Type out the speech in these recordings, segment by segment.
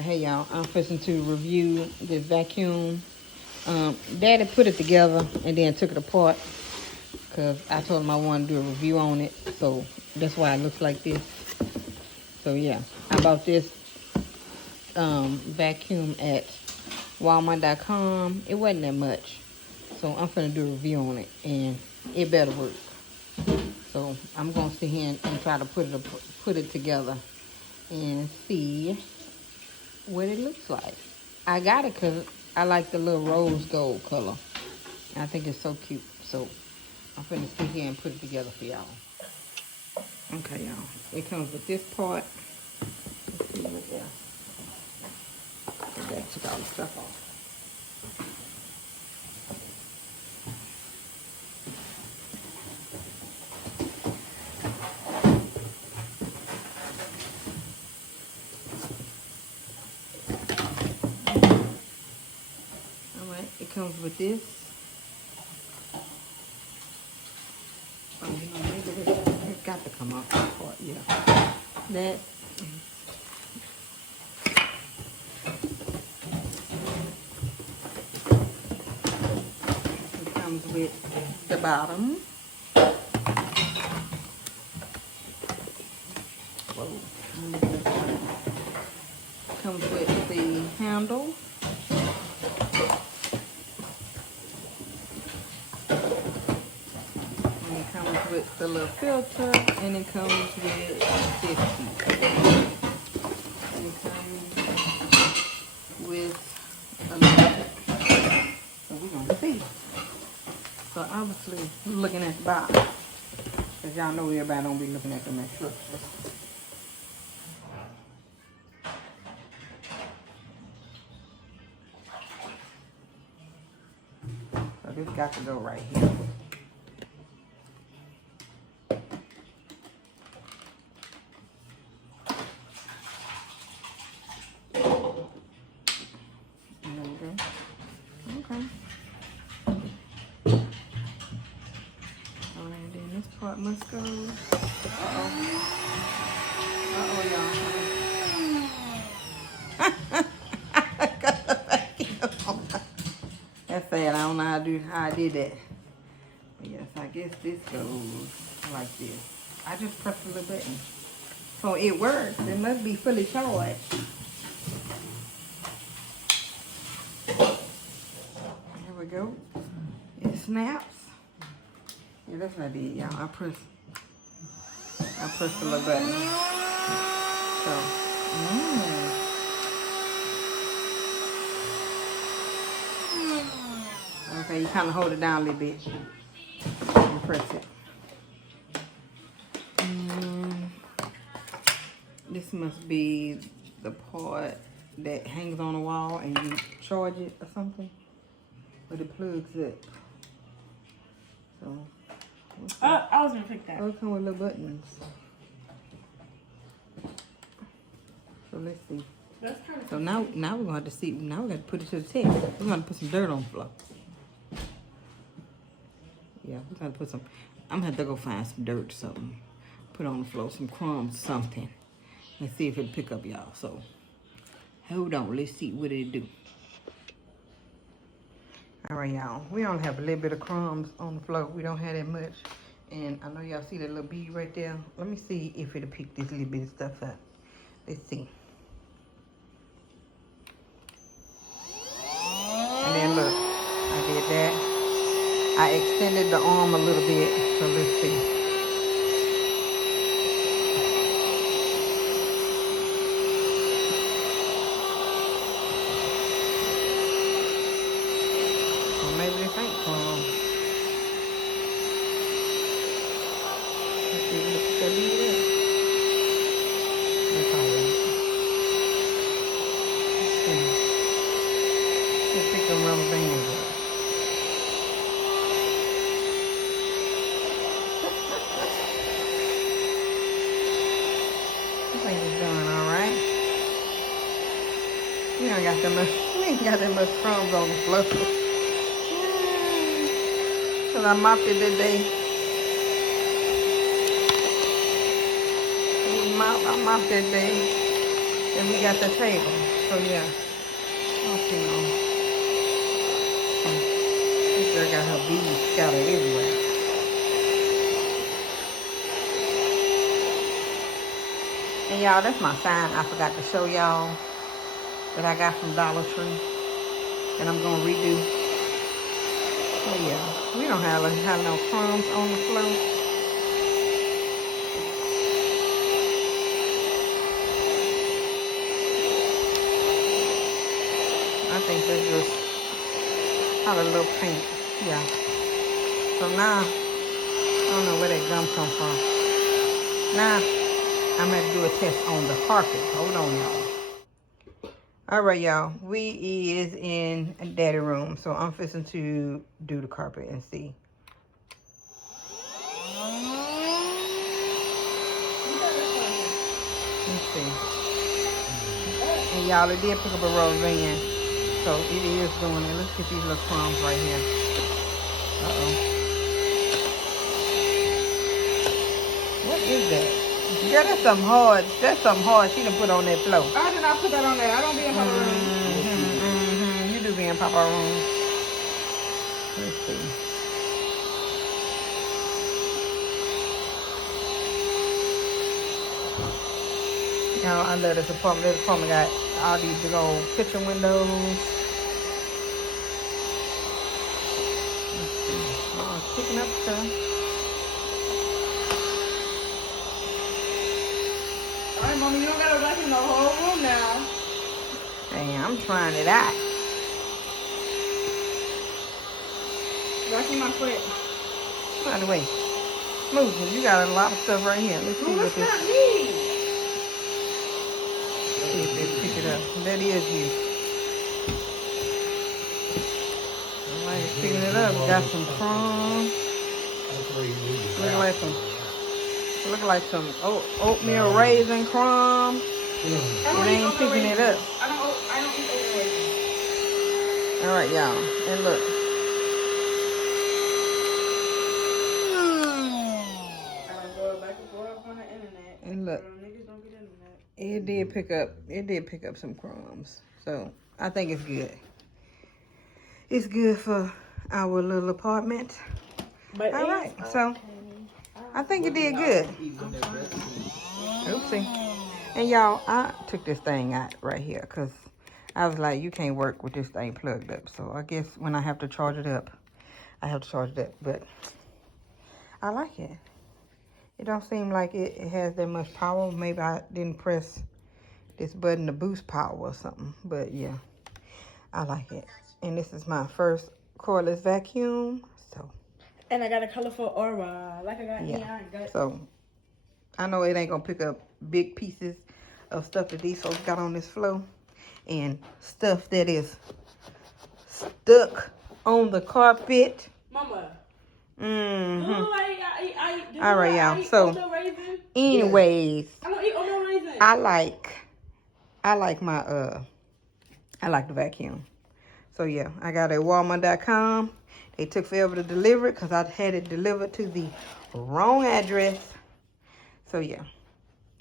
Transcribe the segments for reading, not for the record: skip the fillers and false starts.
Alright, hey y'all, I'm fixing to review this vacuum. Daddy put it together and then took it apart because I told him I wanted to do a review on it, so that's why it looks like this. So yeah, I bought this vacuum at Walmart.com. It wasn't that much, so I'm gonna do a review on it, and it better work. So I'm gonna sit here and try to put it together and see what it looks like. I got it because I like the little rose gold color. I think it's so cute. So I'm finna sit here and put it together for y'all. Okay, y'all. It comes with this part. Let's see what there. That took all the stuff off. It comes with this. Oh, you know, maybe it's got to come off that part, yeah. That. It comes with the bottom. Whoa. Comes with the handle. With the little filter, and it comes with this piece. And it comes with a little. So we're gonna see. So obviously, looking at the box, because y'all know everybody don't be looking at the instructions. So this got to go right here. Part must go. Uh-oh. Uh-oh, y'all. That's sad. I don't know how I did that. But yes, I guess this goes like this. I just pressed the little button. So it works. It must be fully charged. There we go. It snaps. Yeah, that's what I did, y'all. I pressed the little button. So, okay, you kind of hold it down a little bit and press it. This must be the part that hangs on the wall and you charge it or something, but it plugs up. So. I was gonna pick that. Oh, it comes with little buttons. So let's see. That's kind of. So now we're gonna have to see. Now we got to put it to the test. We're gonna put some dirt on the floor. Yeah, we gotta put some. I'm gonna have to go find some dirt or something. Put on the floor, some crumbs, something, and see if it'll pick up, y'all. So hold on. Let's see what it do. All right, y'all. We only have a little bit of crumbs on the floor. We don't have that much. And I know y'all see that little bead right there. Let me see if it'll pick this little bit of stuff up. Let's see. And then look, I did that. I extended the arm a little bit. So let's see. Maybe this ain't crumbs. Let's see if it'll pick that bead up. That's all right. Let's see. Let's pick them rubber bands up. I think it's done all right. We ain't got that much crumbs on the floor. Cause I mopped it that day. I mopped that day. Then we got the table. So yeah, you know, this girl got her beads scattered everywhere. And y'all, that's my sign I forgot to show y'all that I got from Dollar Tree that I'm gonna redo. Oh yeah, we don't have no crumbs on the floor. I think that's just probably a little paint. Yeah. So now I don't know where that gum come from. Now I'm gonna have to do a test on the carpet. Hold on, y'all. All right, y'all. We is in daddy room, so I'm fixing to do the carpet and see. Let's see. And y'all, it did pick up a rubber band, so it is doing it. Let's get these little crumbs right here. What is that? Girl, that's something hard. That's something hard she done put on that floor. I did not put that on there. I don't be in Papa room. You do be in Papa room. Let's see. Y'all, I love this apartment. This apartment got all these big old kitchen windows. Let's see. Oh, it's picking up stuff. All right, Mommy, you don't gotta vacuum the whole room now. Hey, I'm trying it out. Vacuum my foot. By the way, move, 'cause you got a lot of stuff right here. Let's see Well, what it's this. not me. See if they pick it up. That is you. Alright, it's picking it up. Got some crumbs. Look like some oatmeal raisin crumbs. I don't It ain't picking it up. I don't eat oatmeal raisin. Alright, y'all. And look. I don't go back and forth on the internet. And look. Niggas don't get internet. It did pick up some crumbs. So I think it's good. It's good for our little apartment. But All right, so I think it did good. Oopsie. And y'all, I took this thing out right here because I was like, you can't work with this thing plugged up. So I guess when I have to charge it up, I have to charge it up. But I like it. It don't seem like it has that much power. Maybe I didn't press this button to boost power or something. But yeah, I like it. And this is my first cordless vacuum. So. And I got a colorful aura, like I got neon guts. So I know it ain't gonna pick up big pieces of stuff that these folks got on this floor and stuff that is stuck on the carpet. Mama. Mm-hmm. I All right, y'all. So, anyways, I don't eat oatmeal raisin. I like my I like the vacuum. So yeah, I got it at Walmart.com. They took forever to deliver it because I had it delivered to the wrong address. So yeah.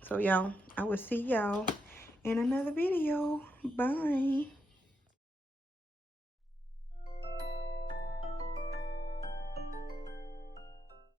So y'all, I will see y'all in another video. Bye.